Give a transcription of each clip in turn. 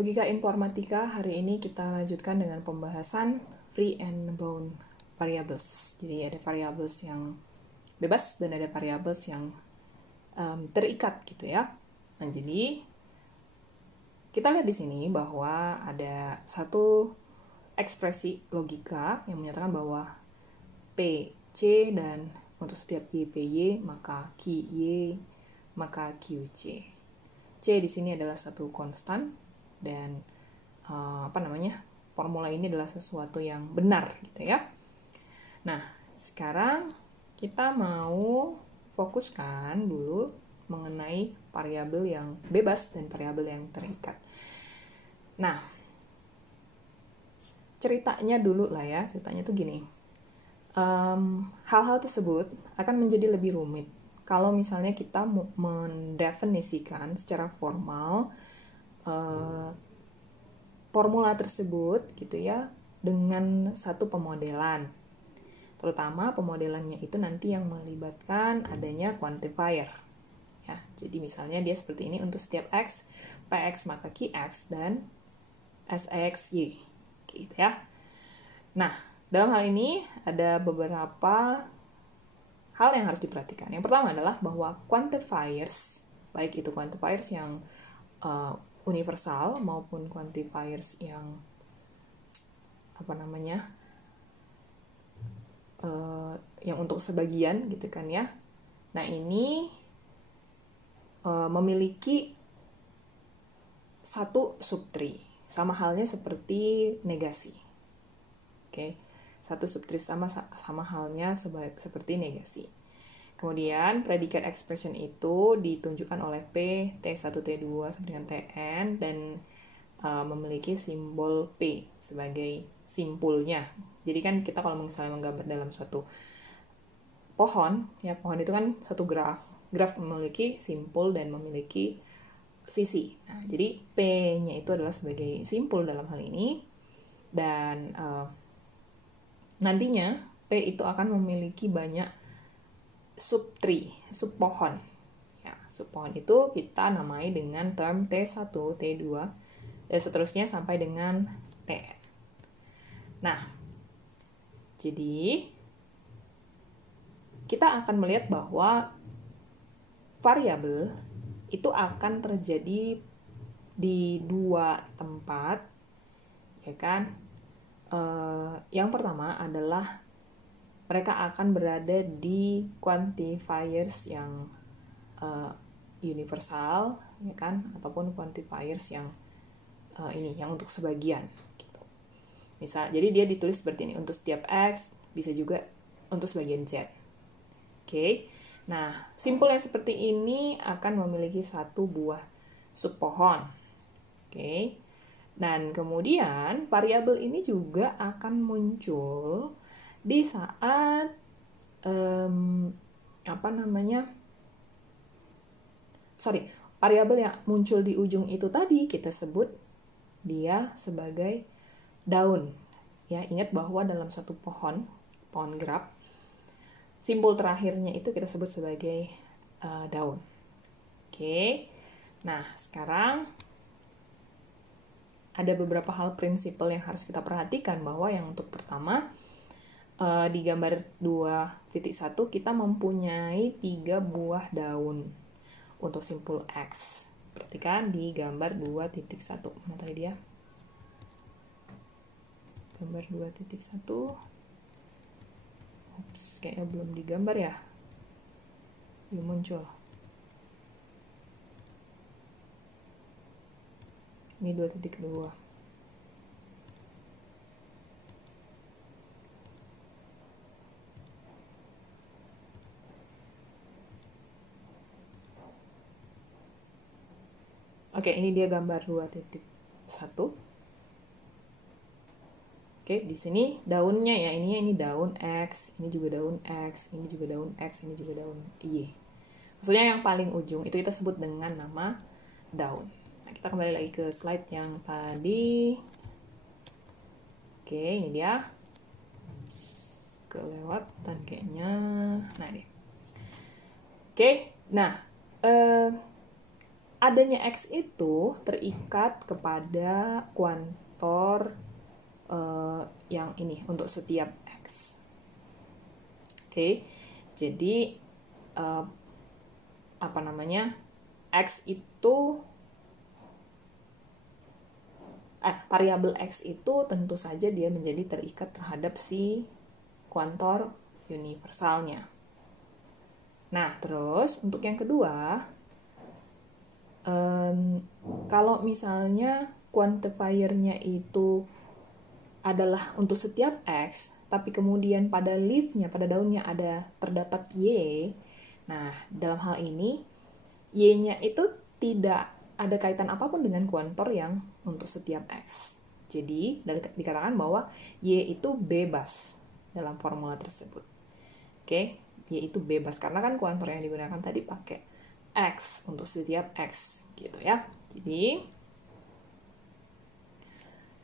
Logika informatika hari ini kita lanjutkan dengan pembahasan free and bound variables. Jadi ada variables yang bebas dan ada variables yang terikat gitu ya. Nah, jadi kita lihat di sini bahwa ada satu ekspresi logika yang menyatakan bahwa P, C dan untuk setiap Y, PY, maka Q, Y, maka Q, C. C di sini adalah satu konstan dan formula ini adalah sesuatu yang benar gitu ya. Nah, sekarang kita mau fokuskan dulu mengenai variabel yang bebas dan variabel yang terikat. Nah, ceritanya dulu lah ya, ceritanya tuh gini. Hal-hal tersebut akan menjadi lebih rumit kalau misalnya kita mendefinisikan secara formal formula tersebut gitu ya dengan satu pemodelan. Terutama pemodelannya itu nanti yang melibatkan adanya quantifier. Ya, jadi misalnya dia seperti ini untuk setiap x, px maka qx dan sx y. Gitu ya. Nah, dalam hal ini ada beberapa hal yang harus diperhatikan. Yang pertama adalah bahwa quantifiers, baik itu quantifiers yang universal maupun quantifiers yang yang untuk sebagian gitu kan ya. Nah, ini memiliki satu subtree, sama halnya seperti negasi. Oke. Satu subtree sama halnya seperti negasi. Kemudian predikat expression itu ditunjukkan oleh P, T1, T2 sama dengan Tn dan memiliki simbol P sebagai simpulnya. Jadi kan kita kalau misalnya menggambar dalam suatu pohon, ya pohon itu kan satu graf. Graf memiliki simpul dan memiliki sisi. Nah, jadi P-nya itu adalah sebagai simpul dalam hal ini dan nantinya P itu akan memiliki banyak subtree, subpohon. Ya, subpohon itu kita namai dengan term T1, T2, dan seterusnya sampai dengan Tn. Nah, jadi kita akan melihat bahwa variabel itu akan terjadi di dua tempat, ya kan? Yang pertama adalah mereka akan berada di quantifiers yang universal, ya kan, ataupun quantifiers yang yang untuk sebagian. Gitu. Misal, jadi dia ditulis seperti ini untuk setiap x, bisa juga untuk sebagian z. Oke. Nah, simpul yang seperti ini akan memiliki satu buah subpohon. Oke. Dan kemudian variabel ini juga akan muncul di saat variabel yang muncul di ujung itu tadi kita sebut dia sebagai daun. Ya, ingat bahwa dalam satu pohon graf, simpul terakhirnya itu kita sebut sebagai daun. Oke. Nah, sekarang ada beberapa hal prinsipal yang harus kita perhatikan bahwa yang untuk pertama di gambar 2.1 kita mempunyai 3 buah daun untuk simpul X. Perhatikan di gambar 2.1. Mana tadi dia? Gambar 2.1. Ups, kayaknya belum digambar ya. Belum muncul. Ini 2.2. Oke, ini dia gambar 2.1. Oke, di sini daunnya ya, ini daun X, ini juga daun X, ini juga daun X, ini juga daun Y. Maksudnya yang paling ujung itu kita sebut dengan nama daun. Nah, kita kembali lagi ke slide yang tadi. Oke, ini dia. Kelewatan kayaknya. Nah, ini. Oke, nah adanya X itu terikat kepada kuantor yang ini untuk setiap X. Oke, jadi X itu variabel X itu tentu saja dia menjadi terikat terhadap si kuantor universalnya. Nah, terus untuk yang kedua, kalau misalnya quantifier-nya itu adalah untuk setiap X, tapi kemudian pada leaf-nya, pada daunnya terdapat Y. Nah, dalam hal ini, Y-nya itu tidak ada kaitan apapun dengan kuantor yang untuk setiap X. Jadi, dikatakan bahwa Y itu bebas dalam formula tersebut. Oke, Y itu bebas, karena kan kuantor yang digunakan tadi pakai X untuk setiap X, gitu ya. Jadi,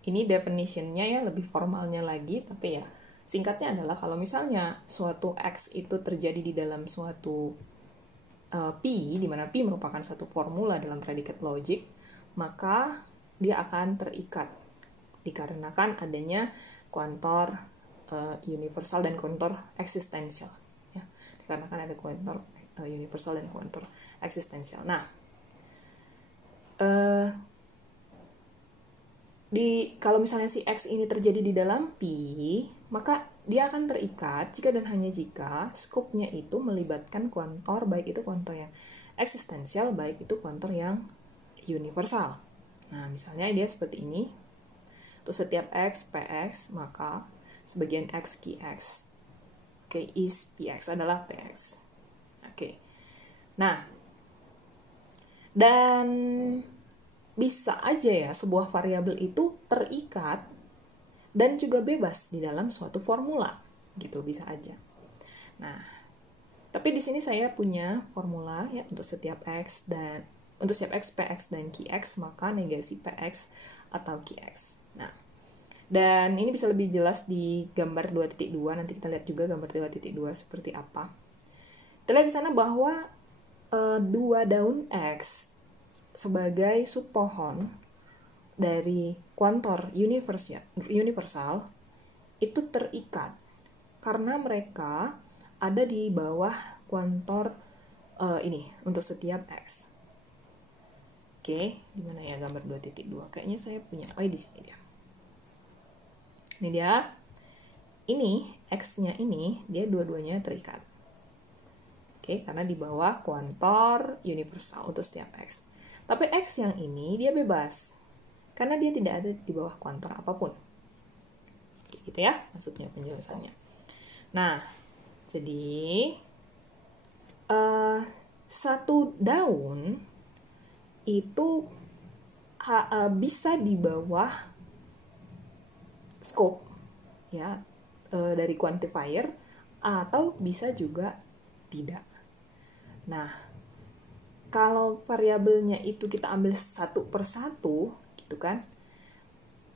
ini definition-nya ya, lebih formalnya lagi, tapi ya singkatnya adalah kalau misalnya suatu X itu terjadi di dalam suatu P, di mana P merupakan satu formula dalam predikat logik, maka dia akan terikat dikarenakan adanya kuantor universal dan kuantor eksistensial. Ya, dikarenakan ada kuantor universal dan kuantor eksistensial. Nah, kalau misalnya si X ini terjadi di dalam P, maka dia akan terikat jika dan hanya jika skopnya itu melibatkan kuantor, baik itu kuantor yang eksistensial, baik itu kuantor yang universal. Nah, misalnya dia seperti ini. Untuk setiap X, PX, maka sebagian X, QX. Oke, is PX adalah PX. Oke. Nah, dan bisa aja ya sebuah variabel itu terikat dan juga bebas di dalam suatu formula, gitu, bisa aja. Nah, tapi di sini saya punya formula ya untuk setiap X, dan untuk setiap X, PX dan QX, maka negasi PX atau QX. Nah, dan ini bisa lebih jelas di gambar 2.2, nanti kita lihat juga gambar 2.2 seperti apa. Kita lihat di sana bahwa dua daun X sebagai subpohon dari kuantor universal itu terikat karena mereka ada di bawah kuantor ini untuk setiap X. Oke, di mana ya gambar 2.2? Kayaknya saya punya. Oh, di sini dia. Ini dia. Ini X-nya ini dia dua-duanya terikat. Oke, karena di bawah kuantor universal untuk setiap X. Tapi X yang ini dia bebas karena dia tidak ada di bawah kuantor apapun. Gitu ya, maksudnya penjelasannya. Nah, jadi satu daun itu bisa di bawah scope ya dari quantifier atau bisa juga tidak. Nah, kalau variabelnya itu kita ambil satu per satu, gitu kan,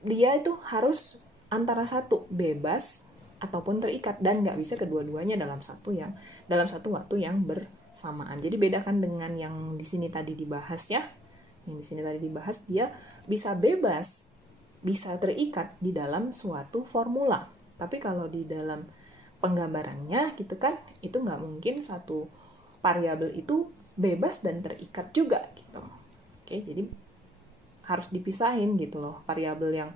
dia itu harus antara satu bebas ataupun terikat, dan nggak bisa kedua-duanya dalam satu waktu yang bersamaan. Jadi bedakan dengan yang di sini tadi dibahas ya. Yang di sini tadi dibahas dia bisa bebas, bisa terikat di dalam suatu formula. Tapi kalau di dalam penggambarannya gitu kan, itu nggak mungkin satu variabel itu bebas dan terikat juga gitu. Oke, jadi harus dipisahin gitu loh, variabel yang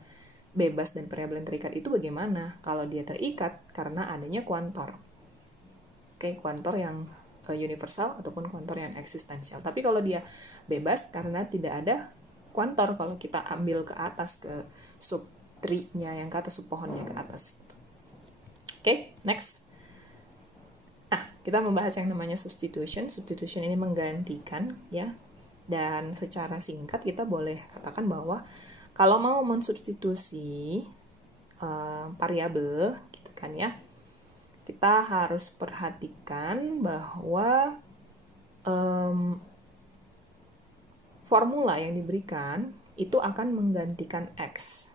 bebas dan variabel yang terikat itu bagaimana kalau dia terikat karena adanya kuantor. Oke, kuantor yang universal ataupun kuantor yang eksistensial. Tapi kalau dia bebas karena tidak ada kuantor, kalau kita ambil ke atas ke sub tree-nya yang ke atas, sub pohonnya ke atas. Oke, next. Nah, kita membahas yang namanya substitution. Substitution ini menggantikan ya. Dan secara singkat kita boleh katakan bahwa kalau mau mensubstitusi variabel gitu kan ya, kita harus perhatikan bahwa formula yang diberikan itu akan menggantikan X.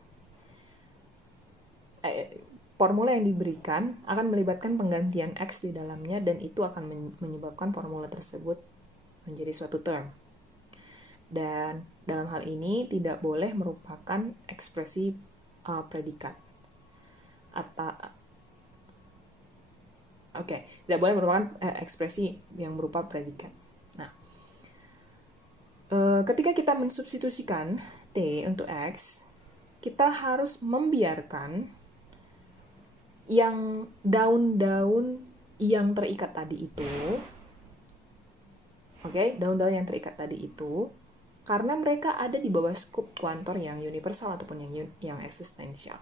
Formula yang diberikan akan melibatkan penggantian X di dalamnya, dan itu akan menyebabkan formula tersebut menjadi suatu term. Dan dalam hal ini tidak boleh merupakan ekspresi predikat. Tidak boleh merupakan ekspresi yang berupa predikat. Nah, ketika kita mensubstitusikan T untuk X, kita harus membiarkan yang daun-daun yang terikat tadi itu, daun-daun yang terikat tadi itu, karena mereka ada di bawah skup kuantor yang universal ataupun yang eksistensial.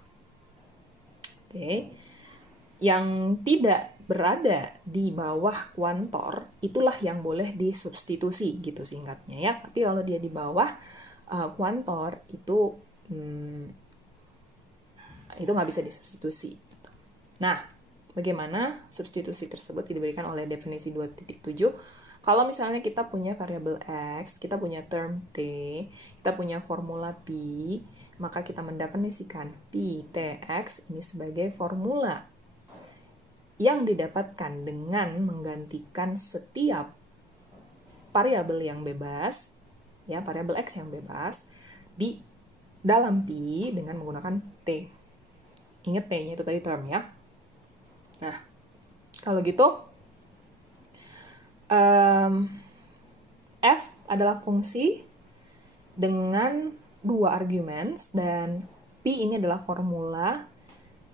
Yang tidak berada di bawah kuantor, itulah yang boleh disubstitusi, gitu singkatnya ya. Tapi kalau dia di bawah kuantor, itu nggak bisa disubstitusi. Nah, bagaimana substitusi tersebut diberikan oleh definisi 2.7? Kalau misalnya kita punya variabel X, kita punya term T, kita punya formula P, maka kita mendefinisikan P TX ini sebagai formula yang didapatkan dengan menggantikan setiap variabel yang bebas, ya, variabel X yang bebas, di dalam P dengan menggunakan T. Ingat T-nya itu tadi term ya. Nah, kalau gitu, F adalah fungsi dengan 2 argumen dan P ini adalah formula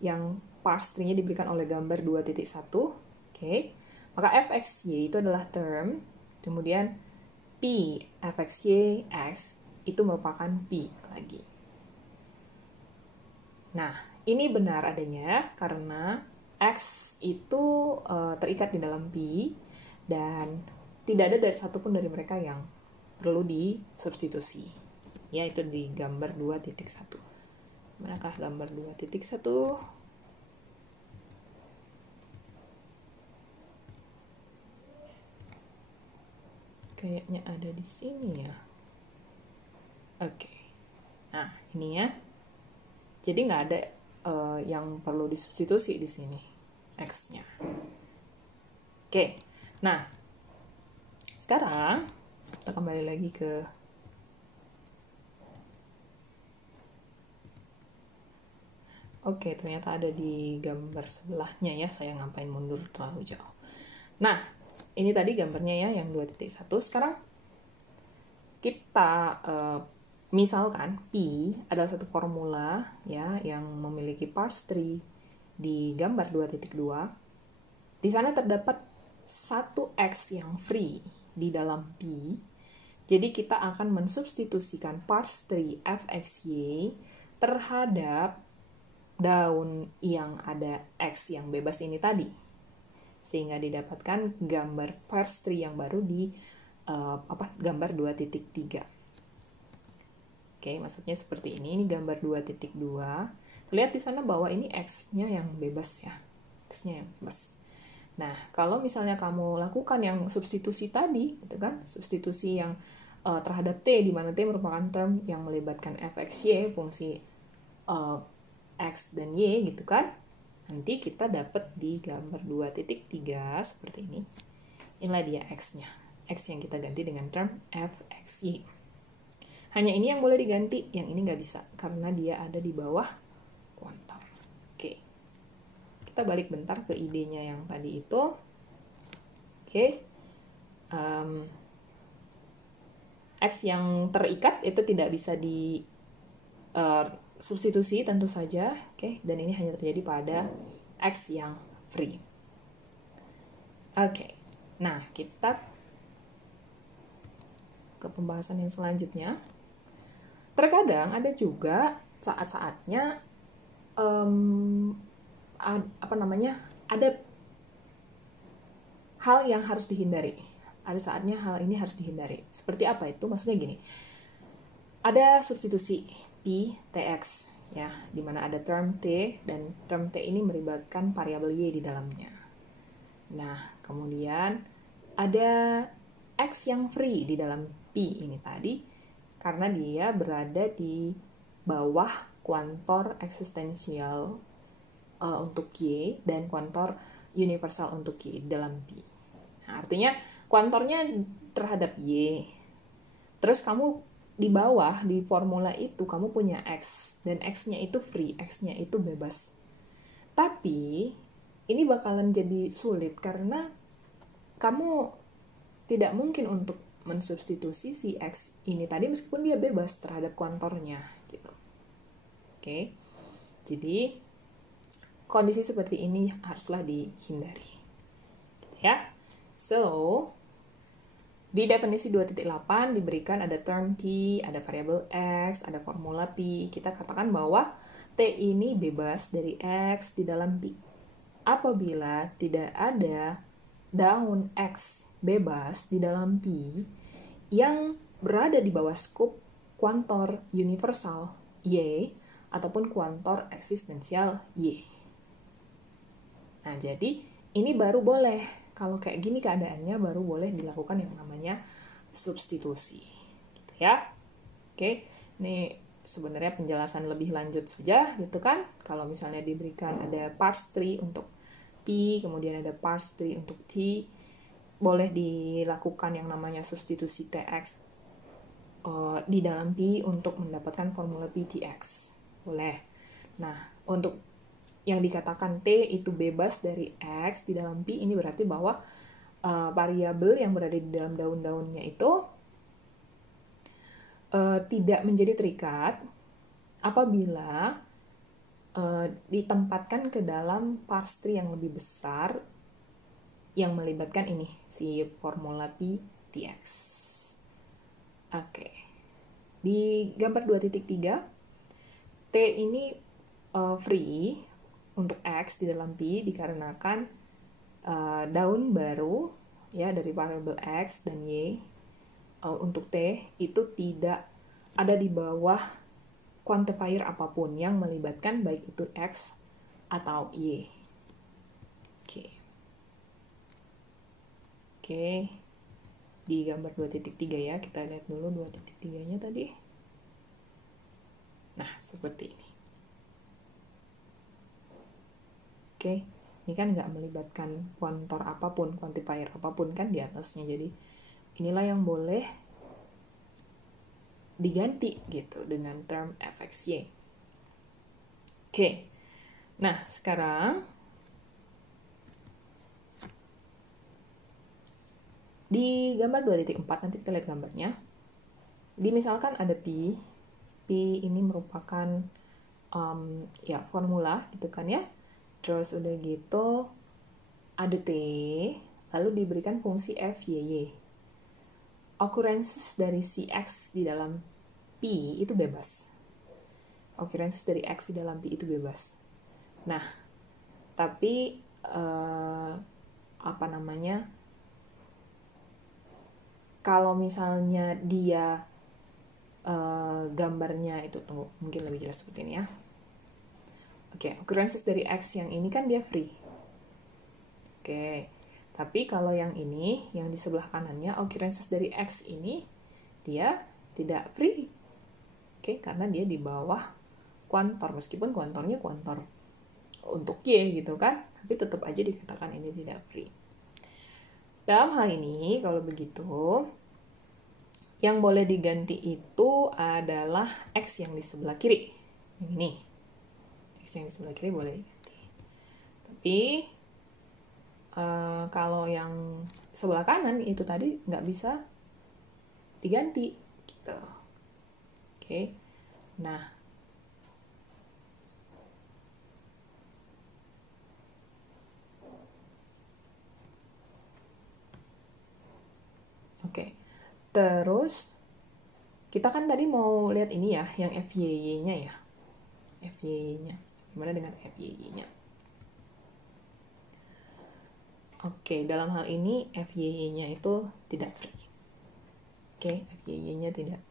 yang parse tree-nya diberikan oleh gambar 2.1. Maka fxy itu adalah term, kemudian P fxy x itu merupakan P lagi. Nah, ini benar adanya karena X itu terikat di dalam P dan tidak ada satupun dari mereka yang perlu disubstitusi. Ya, itu di gambar 2.1. Manakah gambar 2.1? Kayaknya ada di sini ya. Nah, ini ya. Jadi nggak ada yang perlu disubstitusi di sini X-nya. Nah, sekarang kita kembali lagi ke ternyata ada di gambar sebelahnya ya, saya ngapain mundur terlalu jauh. Nah, ini tadi gambarnya ya, yang 2.1. Sekarang kita misalkan P adalah satu formula ya yang memiliki parse tree di gambar 2.2. Di sana terdapat satu X yang free di dalam P. Jadi kita akan mensubstitusikan parse tree fxy terhadap daun yang ada X yang bebas ini tadi. Sehingga didapatkan gambar parse tree yang baru di gambar 2.3. Maksudnya seperti ini gambar 2.2. Lihat di sana bahwa ini X-nya yang bebas ya. X-nya yang bebas. Nah, kalau misalnya kamu lakukan yang substitusi tadi, gitu kan? Substitusi yang terhadap T, di mana T merupakan term yang melibatkan fxy, fungsi X dan Y, gitu kan? Nanti kita dapat di gambar 2.3 seperti ini. Inilah dia X-nya. X yang kita ganti dengan term fxy. Hanya ini yang boleh diganti, yang ini nggak bisa, karena dia ada di bawah kuantor. Kita balik bentar ke idenya yang tadi itu. X yang terikat itu tidak bisa di substitusi tentu saja, dan ini hanya terjadi pada X yang free. Nah, kita ke pembahasan yang selanjutnya. Terkadang ada juga saat-saatnya ada hal yang harus dihindari. Ada saatnya hal ini harus dihindari. Seperti apa itu? Maksudnya gini. Ada substitusi P TX ya, di mana ada term T dan term T ini melibatkan variabel Y di dalamnya. Nah, kemudian ada X yang free di dalam P ini tadi karena dia berada di bawah kuantor eksistensial untuk Y dan kuantor universal untuk Y dalam P. Nah, artinya kuantornya terhadap Y. Terus kamu di bawah di formula itu kamu punya X dan X-nya itu free, X-nya itu bebas. Tapi ini bakalan jadi sulit karena kamu tidak mungkin untuk mensubstitusi si X ini tadi meskipun dia bebas terhadap kuantornya gitu. Oke. Jadi kondisi seperti ini haruslah dihindari. Gitu ya. So, di definisi 2.8 diberikan ada term T, ada variabel X, ada formula P. Kita katakan bahwa T ini bebas dari X di dalam P. Apabila tidak ada daun X bebas di dalam P yang berada di bawah skup kuantor universal Y ataupun kuantor eksistensial Y. Nah, jadi ini baru boleh. Kalau kayak gini keadaannya baru boleh dilakukan yang namanya substitusi. Gitu ya. Oke, ini sebenarnya penjelasan lebih lanjut saja gitu kan. Kalau misalnya diberikan ada parse tree untuk P, kemudian ada parse tree untuk T, boleh dilakukan yang namanya substitusi TX di dalam P untuk mendapatkan formula PTX. Boleh. Nah, untuk yang dikatakan T itu bebas dari X di dalam P, ini berarti bahwa variabel yang berada di dalam daun-daunnya itu tidak menjadi terikat apabila ditempatkan ke dalam parse tree yang lebih besar yang melibatkan ini, si formula PTX. Oke. Di gambar 2.3, T ini free untuk X di dalam P dikarenakan daun baru ya dari variabel X dan Y untuk T itu tidak ada di bawah quantifier apapun yang melibatkan baik itu X atau Y. Oke. Di gambar 2.3 ya, kita lihat dulu 2.3-nya tadi. Nah, seperti ini. Oke, ini kan nggak melibatkan kuantor apapun, quantifier apapun kan di atasnya. Jadi inilah yang boleh diganti gitu dengan term fxy. Oke, nah sekarang di gambar 2.4 nanti kita lihat gambarnya. Misalkan ada P ini merupakan ya formula gitu kan ya. Terus udah gitu ada T, lalu diberikan fungsi f, y, y. Occurrences dari si X di dalam P itu bebas. Occurrences dari X di dalam P itu bebas. Nah, tapi kalau misalnya dia gambarnya itu, tunggu, mungkin lebih jelas seperti ini ya. Oke, occurrences dari X yang ini kan dia free. Oke, tapi kalau yang ini, yang di sebelah kanannya, occurrences dari X ini, dia tidak free. Oke, karena dia di bawah kuantor, meskipun kuantornya kuantor untuk Y gitu kan, tapi tetap aja dikatakan ini tidak free. Dalam hal ini, kalau begitu, yang boleh diganti itu adalah X yang di sebelah kiri. Yang ini. X yang di sebelah kiri boleh diganti. Tapi kalau yang sebelah kanan itu tadi nggak bisa diganti gitu. Oke. Nah, oke. Terus kita kan tadi mau lihat ini ya, yang FYY-nya ya. FYY-nya. Gimana dengan FYY-nya? Oke, dalam hal ini FYY-nya itu tidak free. Oke, FYY-nya tidak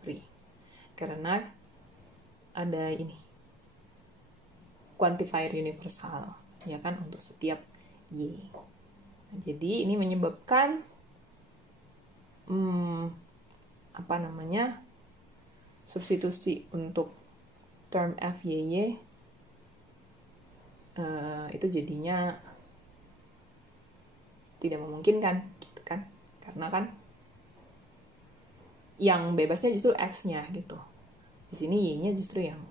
free. Karena ada ini. Quantifier universal, ya kan, untuk setiap Y. Nah, jadi ini menyebabkan substitusi untuk term FYY itu jadinya tidak memungkinkan gitu kan, karena kan yang bebasnya justru X-nya gitu. Di sini Y-nya justru yang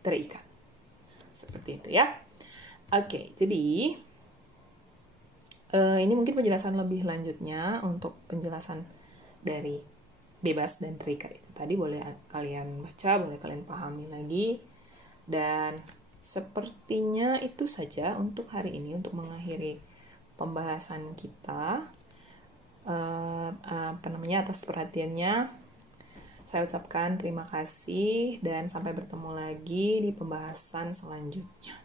terikat. Seperti itu ya. Oke, jadi ini mungkin penjelasan lebih lanjutnya untuk penjelasan dari bebas dan terikat itu tadi. Boleh kalian baca, boleh kalian pahami lagi. Dan sepertinya itu saja untuk hari ini, untuk mengakhiri pembahasan kita. Atas perhatiannya. Saya ucapkan terima kasih dan sampai bertemu lagi di pembahasan selanjutnya.